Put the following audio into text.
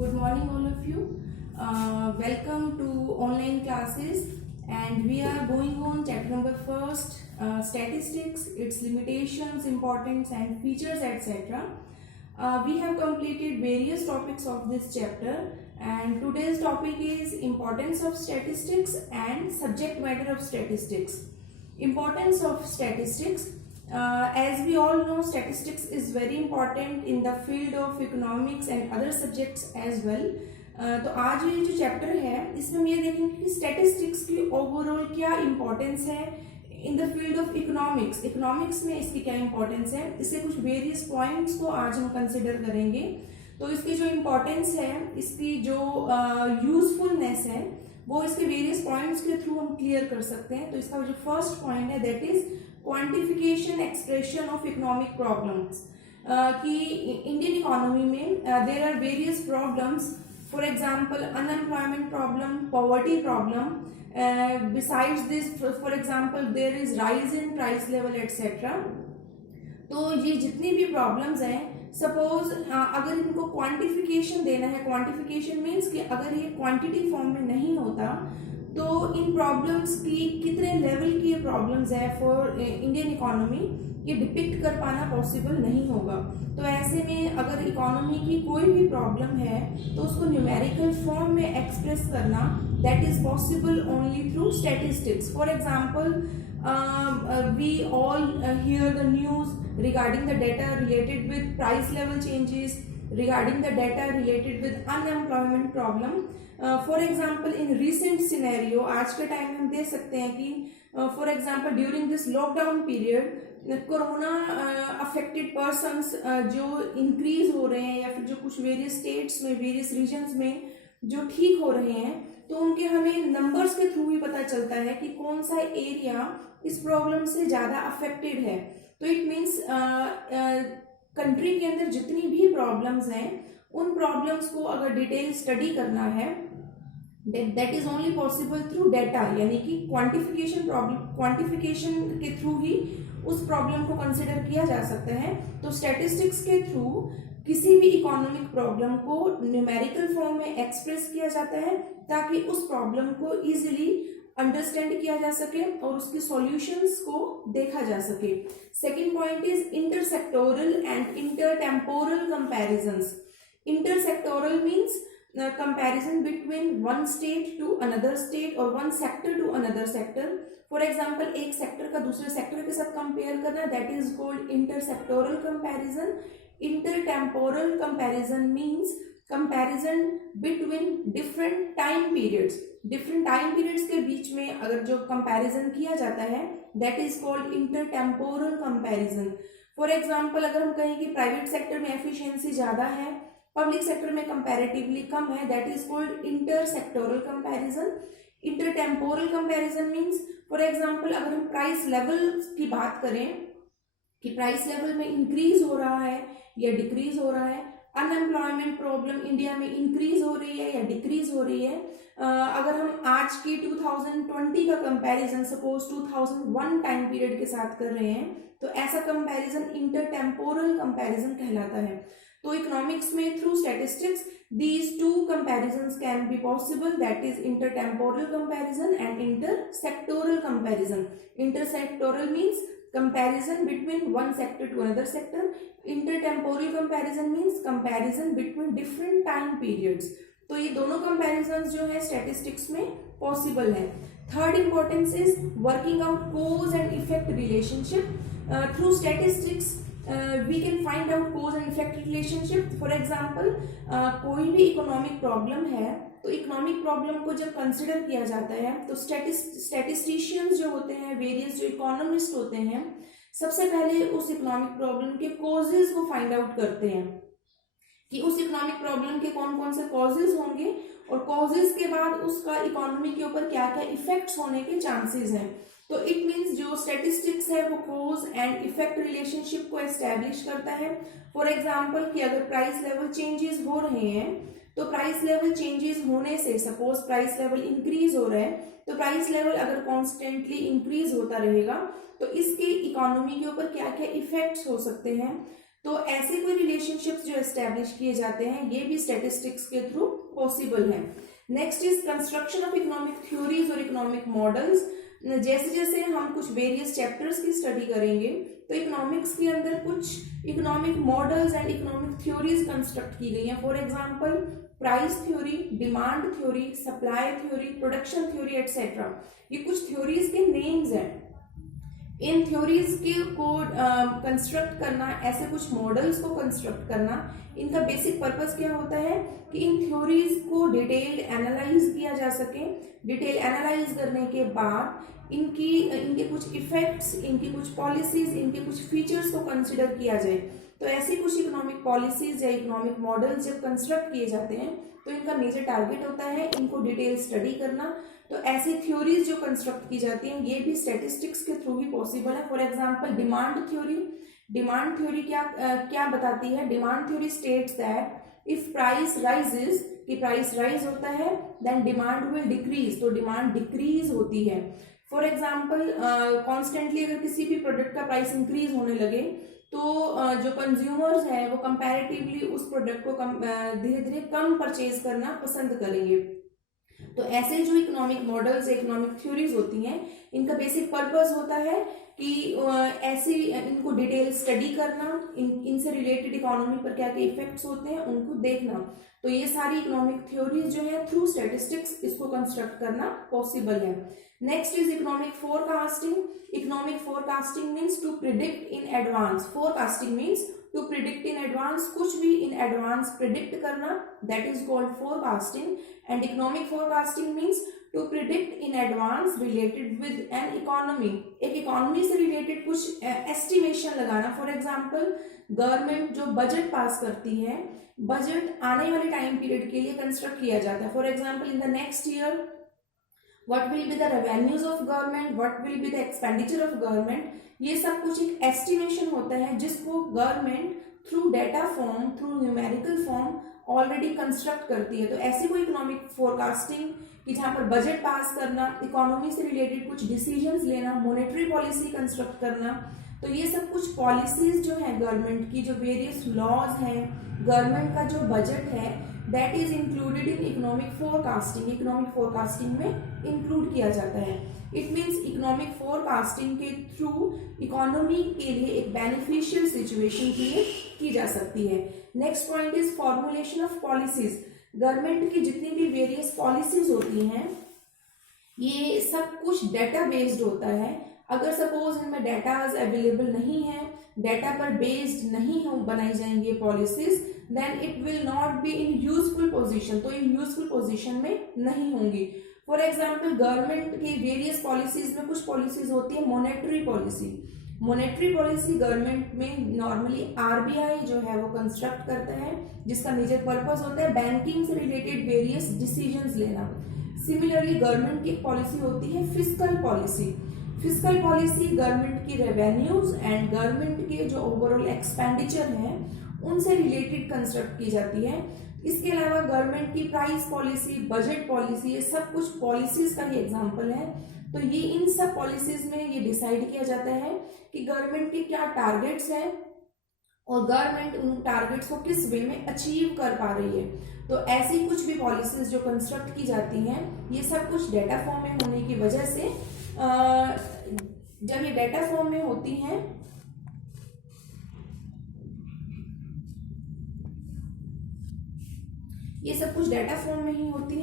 Good morning, all of you. Welcome to online classes, and we are going on chapter number first, statistics, its limitations, importance, and features, etc. We have completed various topics of this chapter, and today's topic is importance of statistics and subject matter of statistics. Importance of statistics. As we all know, statistics is very important in the field of economics and other subjects as well. तो आज ये जो chapter है इसमें हम ये देखेंगे कि स्टैटिस्टिक्स की ओवरऑल क्या इंपॉर्टेंस है in the field of economics. Economics में इसकी क्या इंपॉर्टेंस है, इससे कुछ वेरियस पॉइंट्स को आज हम कंसिडर करेंगे. तो इसकी जो इम्पोर्टेंस है, इसकी जो यूजफुलनेस है, वो इसके वेरियस पॉइंट्स के थ्रू हम क्लियर कर सकते हैं. तो इसका जो फर्स्ट पॉइंट है that is quantification expression of economic problems. कि इंडियन इकोनॉमी में there are various problems. For example unemployment problem, poverty problem. Besides this, for example there is rise in price level etcetera. तो ये जितनी भी problems हैं, suppose अगर इनको quantification देना है, क्वांटिफिकेशन मीन्स कि अगर ये क्वांटिटी फॉर्म में नहीं होता तो इन प्रॉब्लम्स की कितने लेवल की ये प्रॉब्लम्स है फॉर इंडियन इकोनॉमी, ये डिपिक्ट कर पाना पॉसिबल नहीं होगा. तो ऐसे में अगर इकोनॉमी की कोई भी प्रॉब्लम है तो उसको न्यूमेरिकल फॉर्म में एक्सप्रेस करना that is possible only through statistics. For example we all hear the news regarding the data related with price level changes, regarding the data related with unemployment problem. For example, in recent scenario, आज के time में हम देख सकते हैं कि for example during this lockdown period, corona affected persons जो increase हो रहे हैं या फिर जो कुछ वेरियस स्टेट्स में, वेरियस रीजन्स में जो ठीक हो रहे हैं, तो उनके हमें नंबर्स के थ्रू ही पता चलता है कि कौन सा एरिया इस प्रॉब्लम से ज्यादा अफेक्टेड है. तो इट मीन्स कंट्री के अंदर जितनी भी प्रॉब्लम्स हैं, उन प्रॉब्लम्स को अगर डिटेल स्टडी करना है that is only possible through data, यानी कि क्वांटिफिकेशन के थ्रू ही उस प्रॉब्लम को कंसिडर किया जा सकता है. तो स्टैटिस्टिक्स के थ्रू किसी भी इकोनॉमिक प्रॉब्लम को न्यूमेरिकल फॉर्म में एक्सप्रेस किया जाता है ताकि उस प्रॉब्लम को इजीली अंडरस्टैंड किया जा सके और उसकी सॉल्यूशंस को देखा जा सके. Second point is intersectoral and intertemporal comparisons. Intersectoral means comparison between one state to another state or one sector to another sector. For example, एक सेक्टर का दूसरे सेक्टर के साथ कंपेयर करना, that is called intersectoral comparison. Intertemporal comparison means comparison between different time periods. Different time periods के बीच में अगर जो comparison किया जाता है that is called intertemporal comparison. For example, अगर हम कहें कि प्राइवेट सेक्टर में एफिशिएंसी ज्यादा है, पब्लिक सेक्टर में कंपैरेटिवली कम है, that is called intersectoral comparison. Intertemporal comparison means for example अगर हम प्राइस लेवल की बात करें कि प्राइस लेवल में इंक्रीज हो रहा है या डिक्रीज हो रहा है, अनएम्प्लॉयमेंट प्रॉब्लम इंडिया में इंक्रीज हो रही है या डिक्रीज हो रही है. अगर हम आज की 2020 का कंपैरिजन सपोज 2001 टाइम पीरियड के साथ कर रहे हैं, तो ऐसा कंपैरिजन इंटरटेम्पोरल कंपैरिजन कहलाता है. तो इकोनॉमिक्स में through statistics these two comparisons can be possible, that is intertemporal comparison and intersectoral comparison. Intersectoral means comparison between one sector to another sector. Intertemporal comparison means comparison between different time periods. तो ये दोनों comparisons जो है statistics में possible है. Third importance is working out cause and effect relationship. Through statistics we can find out cause and effect relationship. For example, कोई भी economic problem है तो इकोनॉमिक प्रॉब्लम को जब कंसिडर किया जाता है तो स्टैटिस्टिशियंस जो होते हैं, वेरियस जो इकोनॉमिस्ट होते हैं, सबसे पहले उस इकोनॉमिक प्रॉब्लम के कॉजेज को फाइंड आउट करते हैं कि उस इकोनॉमिक प्रॉब्लम के कौन कौन से कॉजेज होंगे और कॉजेज के बाद उसका इकोनॉमी के ऊपर क्या क्या इफेक्ट्स होने के चांसेस हैं. तो इट मीन्स जो स्टैटिस्टिक्स है वो कोज एंड इफेक्ट रिलेशनशिप को एस्टैब्लिश करता है. फॉर एग्जांपल कि अगर प्राइस लेवल चेंजेस हो रहे हैं तो प्राइस लेवल चेंजेस होने से, सपोज प्राइस लेवल इंक्रीज हो रहा है, तो प्राइस लेवल अगर कॉन्स्टेंटली इंक्रीज होता रहेगा तो इसके इकोनॉमी के ऊपर क्या क्या इफेक्ट्स हो सकते हैं. तो ऐसे कोई रिलेशनशिप्स जो एस्टेब्लिश किए जाते हैं ये भी स्टैटिस्टिक्स के थ्रू पॉसिबल है। Next is construction of economic theories और इकोनॉमिक मॉडल्स। जैसे जैसे हम कुछ वेरियस चैप्टर्स की स्टडी करेंगे तो इकोनॉमिक्स के अंदर कुछ economic models and economic theories construct की गई हैं। For example price theory, demand theory, supply theory, production theory etcetera, ये कुछ थ्योरीज के नेम्स हैं। इन थ्योरीज के को कंस्ट्रक्ट करना, ऐसे कुछ मॉडल्स को कंस्ट्रक्ट करना, इनका बेसिक पर्पस क्या होता है कि इन थ्योरीज को डिटेल एनालाइज किया जा सके। डिटेल एनालाइज करने के बाद इनके कुछ इफेक्ट्स, इनकी कुछ पॉलिसीज, इनके कुछ फीचर्स को कंसिडर किया जाए। तो ऐसी कुछ इकोनॉमिक पॉलिसीज या इकोनॉमिक मॉडल्स जब कंस्ट्रक्ट किए जाते हैं तो इनका मेजर टारगेट होता है इनको डिटेल स्टडी करना। तो ऐसी थ्योरीज जो कंस्ट्रक्ट की जाती हैं ये भी स्टैटिस्टिक्स के थ्रू ही पॉसिबल है। For example demand theory. Demand theory क्या बताती है? Demand theory states that if price rises, कि प्राइस राइज होता है, देन डिमांड विल डिक्रीज, तो डिमांड डिक्रीज होती है। फॉर एग्जाम्पल कॉन्स्टेंटली अगर किसी भी प्रोडक्ट का प्राइस इंक्रीज होने लगे तो जो कंज्यूमर्स हैं वो कंपैरेटिवली उस प्रोडक्ट को धीरे धीरे कम परचेज करना पसंद करेंगे। तो ऐसे जो इकोनॉमिक मॉडल्स, इकोनॉमिक थ्योरीज होती हैं, इनका बेसिक पर्पस होता है कि ऐसे इनको डिटेल स्टडी करना, इनसे रिलेटेड इकोनॉमी पर क्या क्या इफेक्ट्स होते हैं उनको देखना। तो ये सारी इकोनॉमिक थ्योरीज जो है थ्रू स्टैटिस्टिक्स इसको कंस्ट्रक्ट करना पॉसिबल है। Next is economic forecasting. Economic forecasting means to predict in advance. Forecasting means to predict in advance, कुछ भी इन एडवांस प्रिडिक्ट करना, that is called forecasting. And economic forecasting means to predict in advance related with an economy. एक economy से related कुछ estimation लगाना। For example government जो budget pass करती है, बजट आने वाले टाइम पीरियड के लिए कंस्ट्रक्ट किया जाता है। For example in the next year what will be the revenues of government, what will be the expenditure of government, ये सब कुछ एक एस्टिमेशन होता है जिसको government through data form, through numerical form already construct करती है। तो ऐसी कोई इकोनॉमिक फोरकास्टिंग कि जहां पर बजट पास करना, इकोनॉमी से रिलेटेड कुछ डिसीजंस लेना, मॉनेटरी पॉलिसी कंस्ट्रक्ट करना, तो ये सब कुछ पॉलिसीज जो है गवर्नमेंट की, जो वेरियस लॉज हैं, गवर्नमेंट का जो बजट है, that is included in economic forecasting. Economic forecasting में इंक्लूड किया जाता है। इट मीन्स इकोनॉमिक फोरकास्टिंग के थ्रू इकोनॉमी के लिए एक बेनिफिशियल सिचुएशन क्रिएट की जा सकती है। Next point is formulation of policies. Government की जितनी भी वेरियस पॉलिसीज होती हैं ये सब कुछ डेटा बेस्ड होता है। अगर सपोज इनमें डेटाज अवेलेबल नहीं है, डेटा पर बेस्ड नहीं हो बनाई जाएंगी policies, then it will not be in useful position, तो इन यूजफुल पोजीशन में नहीं होंगी। फॉर एग्जांपल गवर्नमेंट की वेरियस पॉलिसीज में कुछ पॉलिसीज होती है monetary policy. Monetary policy government में नॉर्मली आरबीआई जो है वो कंस्ट्रक्ट करता है, जिसका मेजर पर्पस होता है बैंकिंग से रिलेटेड वेरियस डिसीजंस लेना। सिमिलरली गवर्नमेंट की पॉलिसी होती है fiscal policy. Fiscal policy government की रेवेन्यूज एंड गवर्नमेंट के जो ओवरऑल एक्सपेंडिचर हैं उनसे रिलेटेड कंस्ट्रक्ट की जाती है। इसके अलावा गवर्नमेंट की प्राइस पॉलिसी, बजट पॉलिसी, ये सब कुछ पॉलिसीज का ही एग्जांपल है। तो ये इन सब पॉलिसीज में ये डिसाइड किया जाता है कि गवर्नमेंट के क्या टारगेट्स हैं और गवर्नमेंट उन टारगेट्स को किस वे में अचीव कर पा रही है। तो ऐसी कुछ भी पॉलिसीज जो कंस्ट्रक्ट की जाती हैं ये सब कुछ डेटा फॉर्म में होने की वजह से जब ये डेटा फॉर्म में होती हैं ये सब कुछ डेटा फॉर्म में ही होती